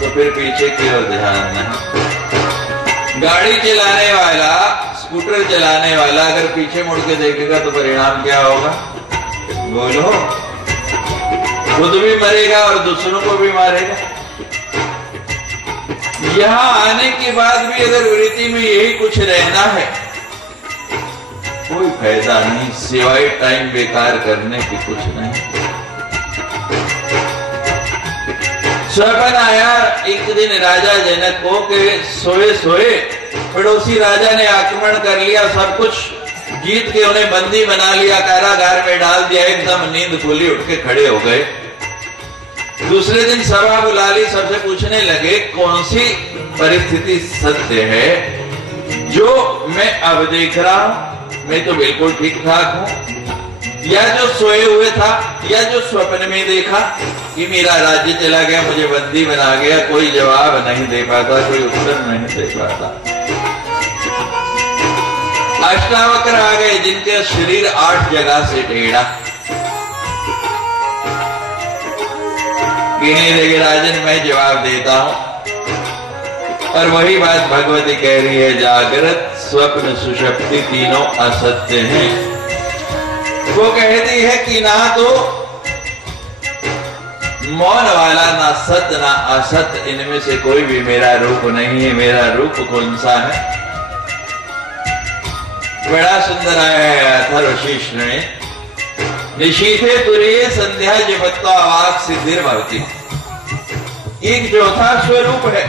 तो फिर पीछे की ओर ध्यान नहीं। गाड़ी चलाने वाला, स्कूटर चलाने वाला अगर पीछे मुड़ के देखेगा तो परिणाम क्या होगा? बोलो, खुद भी मरेगा और दूसरों को भी मारेगा। यहां आने के बाद भी अगर वृत्ति में यही कुछ रहना है, कोई फायदा नहीं, सिवाय टाइम बेकार करने की कुछ नहीं। स्वप्न आया एक दिन राजा जनक को कि सोए सोए पड़ोसी राजा ने आक्रमण कर लिया, सब कुछ जीत के उन्हें बंदी बना लिया, कारागार में डाल दिया। एकदम नींद खुली, उठ के खड़े हो गए। दूसरे दिन सभा बुला ली, सबसे पूछने लगे कौन सी परिस्थिति सत्य है जो मैं अब देख रहा हूं, मैं तो बिल्कुल ठीक ठाक हूं, या जो सोए हुए था, या जो स्वप्न में देखा कि मेरा राज्य चला गया, मुझे बंदी बना गया। कोई जवाब नहीं दे पाता, कोई उत्तर नहीं दे पाता। अष्टावक्र आ गए जिनके शरीर 8 जगह से टेढ़ा। कहने लगे राजन मैं जवाब देता हूं, और वही बात भगवती कह रही है, जागृत स्वप्न सुषुप्ति तीनों असत्य हैं। वो कहती है कि ना तो मौन वाला, ना सत्य ना असत, इनमें से कोई भी मेरा रूप नहीं है। मेरा रूप कौन सा है? बड़ा सुंदर आया है अथर्वशीर्ष में, निशीथे तुरीय संध्या जपत्वा वाक सिद्धिर भवति। एक चौथा स्वरूप है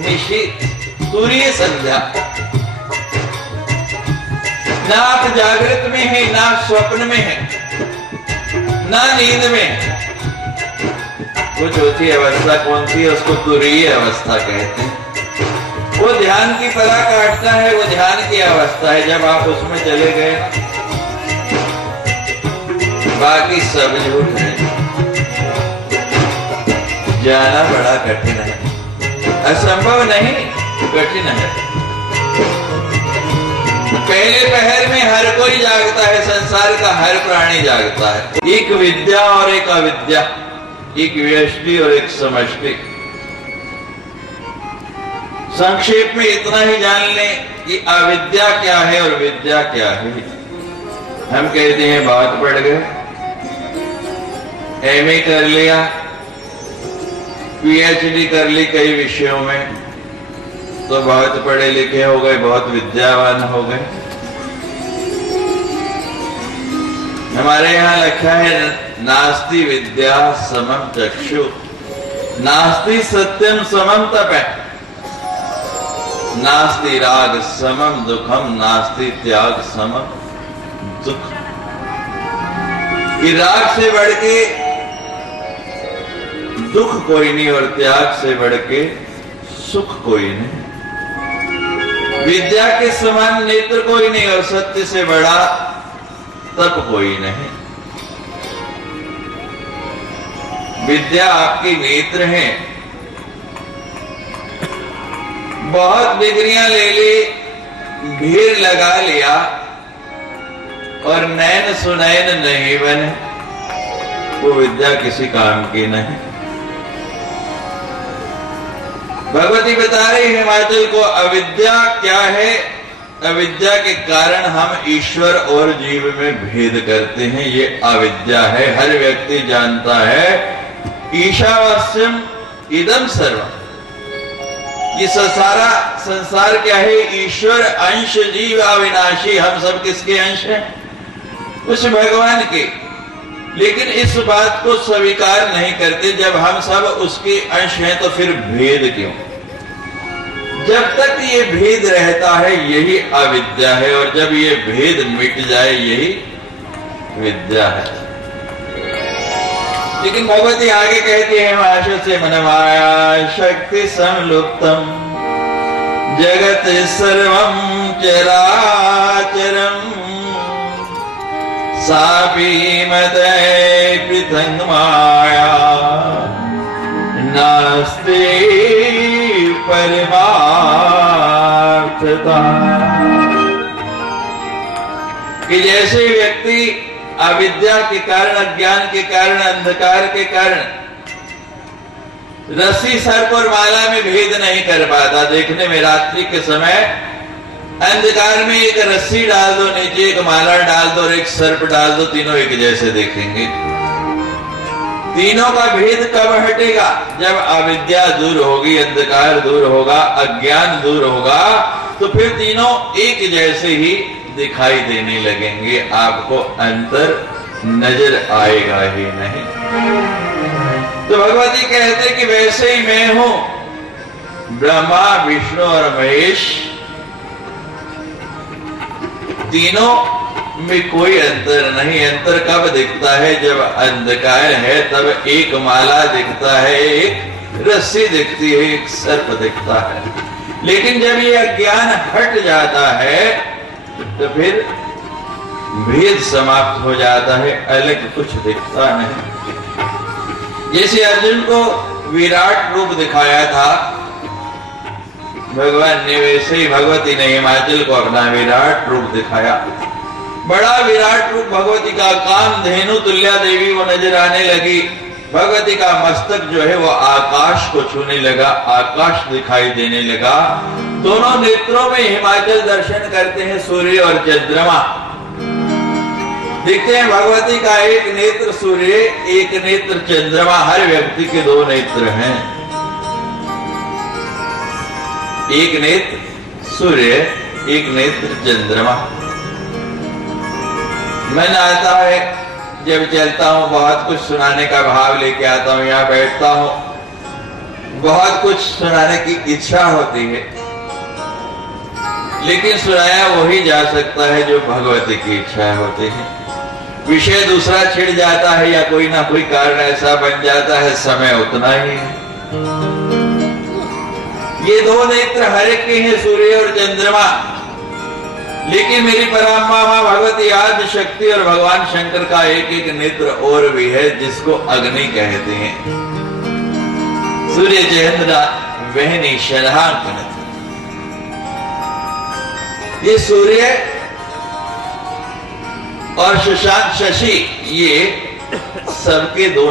निशीथ तुरीय संध्या। ना आप जागृत में है, ना स्वप्न में है, ना नींद में है। वो चौथी अवस्था कौन सी है? उसको तुरीय अवस्था कहते हैं। वो ध्यान की परा काटता है, वो ध्यान की अवस्था है। जब आप उसमें चले गए, बाकी सब झूठ है। जाना बड़ा कठिन है, असंभव नहीं, कठिन है। पहले पहर में हर कोई जागता है, संसार का हर प्राणी जागता है। एक विद्या और एक अविद्या, एक व्यष्टि और एक समष्टि। संक्षेप में इतना ही जान लें कि अविद्या क्या है और विद्या क्या है। हम कहते हैं बहुत पढ़ गए, एमए कर लिया, पीएचडी कर ली कई विषयों में, तो बहुत पढ़े लिखे हो गए, बहुत विद्यावान हो गए। हमारे यहाँ लिखा है नास्ति विद्या समम चक्षु, नास्ति सत्यम समम तप, नास्ति राग समम दुखम, नास्ति त्याग समम दुख। कि राग से बढ़ के दुख कोई नहीं और त्याग से बढ़ के सुख कोई नहीं। विद्या के समान नेत्र कोई नहीं और सत्य से बड़ा तप कोई नहीं। विद्या आपकी नेत्र हैं। बहुत डिग्रियां ले ली, भीड़ लगा लिया और नैन सुनैन नहीं बने, वो विद्या किसी काम की नहीं। भगवती बता रही हिमाचल को अविद्या क्या है। अविद्या के कारण हम ईश्वर और जीव में भेद करते हैं, ये अविद्या है। हर व्यक्ति जानता है ईशावास्यम इदम सर्वम, ये सारा संसार क्या है? ईश्वर अंश, जीव अविनाशी। हम सब किसके अंश हैं? उस भगवान के। लेकिन इस बात को स्वीकार नहीं करते। जब हम सब उसके अंश हैं तो फिर भेद क्यों? जब तक ये भेद रहता है यही अविद्या है, और जब ये भेद मिट जाए यही विद्या है। लेकिन भगवती आगे कहती है भाषा से मन माया शक्ति संलुप्तम जगत सर्वम चराचरम सापी मदय पृथंग माया नास्ते परमार्थता। कि जैसे व्यक्ति अविद्या के कारण, अज्ञान के कारण, अंधकार के कारण रस्सी, सर्प और माला में भेद नहीं कर पाता। देखने में रात्रि के समय अंधकार में एक रस्सी डाल दो नीचे, एक माला डाल दो और एक सर्प डाल दो, तीनों एक जैसे देखेंगे। तीनों का भेद कब हटेगा? जब अविद्या दूर होगी, अंधकार दूर होगा, अज्ञान दूर होगा, तो फिर तीनों एक जैसे ही दिखाई देने लगेंगे। आपको अंतर नजर आएगा ही नहीं। तो भगवती कहते कि वैसे ही मैं हूं, ब्रह्मा विष्णु और महेश, तीनों में कोई अंतर नहीं। अंतर कब दिखता है? जब अंधकार है तब एक माला दिखता है, एक रस्सी दिखती है, एक सर्प दिखता है। लेकिन जब ये अज्ञान हट जाता है तो फिर भेद समाप्त हो जाता है, अलग कुछ दिखता नहीं। जैसे अर्जुन को विराट रूप दिखाया था भगवान ने, वैसे ही भगवती ने हिमाचल को अपना विराट रूप दिखाया। बड़ा विराट रूप भगवती का, कामधेनु तुल्या देवी वो नजर आने लगी। भगवती का मस्तक जो है वो आकाश को छूने लगा, आकाश दिखाई देने लगा। दोनों नेत्रों में हिमाचल दर्शन करते हैं सूर्य और चंद्रमा दिखते हैं। भगवती का एक नेत्र सूर्य, एक नेत्र चंद्रमा। हर व्यक्ति के दो नेत्र हैं, एक नेत्र सूर्य, एक नेत्र चंद्रमा। मन आता है जब चलता हूं, बहुत कुछ सुनाने का भाव लेके आता हूं, यहां बैठता हूं, बहुत कुछ सुनाने की इच्छा होती है, लेकिन सुनाया वही जा सकता है जो भगवती की इच्छा होती है। विषय दूसरा छिड़ जाता है या कोई ना कोई कारण ऐसा बन जाता है, समय उतना ही है। ये दो नेत्र हर एक के हैं, सूर्य और चंद्रमा। लेकिन मेरी परात्मा मां भगवती आदि शक्ति और भगवान शंकर का एक एक नेत्र और भी है, जिसको अग्नि कहते हैं। सूर्य चंद्र वहनी शरहांकन। ये सूर्य और शशांक शशि, ये सबके दो